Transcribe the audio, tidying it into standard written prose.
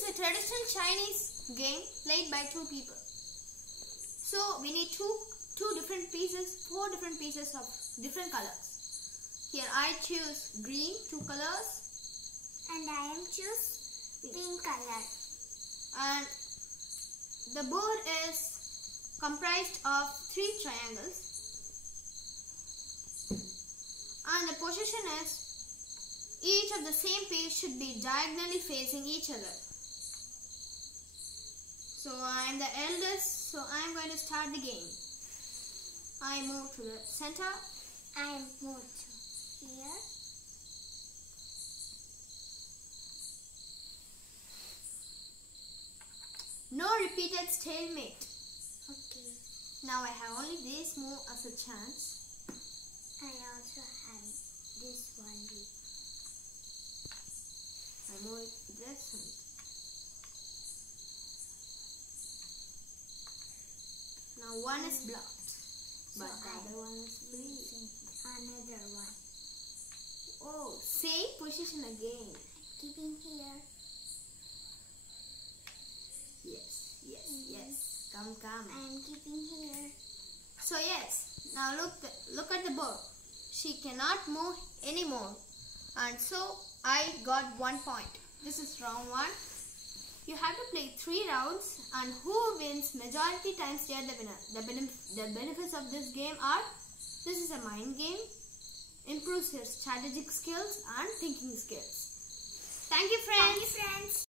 is a traditional Chinese game played by two people. So we need four different pieces of different colors. Here I choose green, 2 colors. And I am choose pink color. And the board is comprised of 3 triangles. And the position is each of the same piece should be diagonally facing each other. So I am the eldest, so I am going to start the game. I move to the center. I move to here. No repeated stalemate. Okay. Now I have only this move as a chance. I also have this one. I move this one. Now one is blocked, but the other one is bleeding. Another one. Oh, same position again. Keeping here. Yes. Come. I am keeping here. So yes, now look at the board. She cannot move anymore, and so I got 1 point. This is round 1. You have to play 3 rounds, and who wins majority times they are the winner. The benefits of this game are: this is a mind game, improves your strategic skills and thinking skills. Thank you, friends.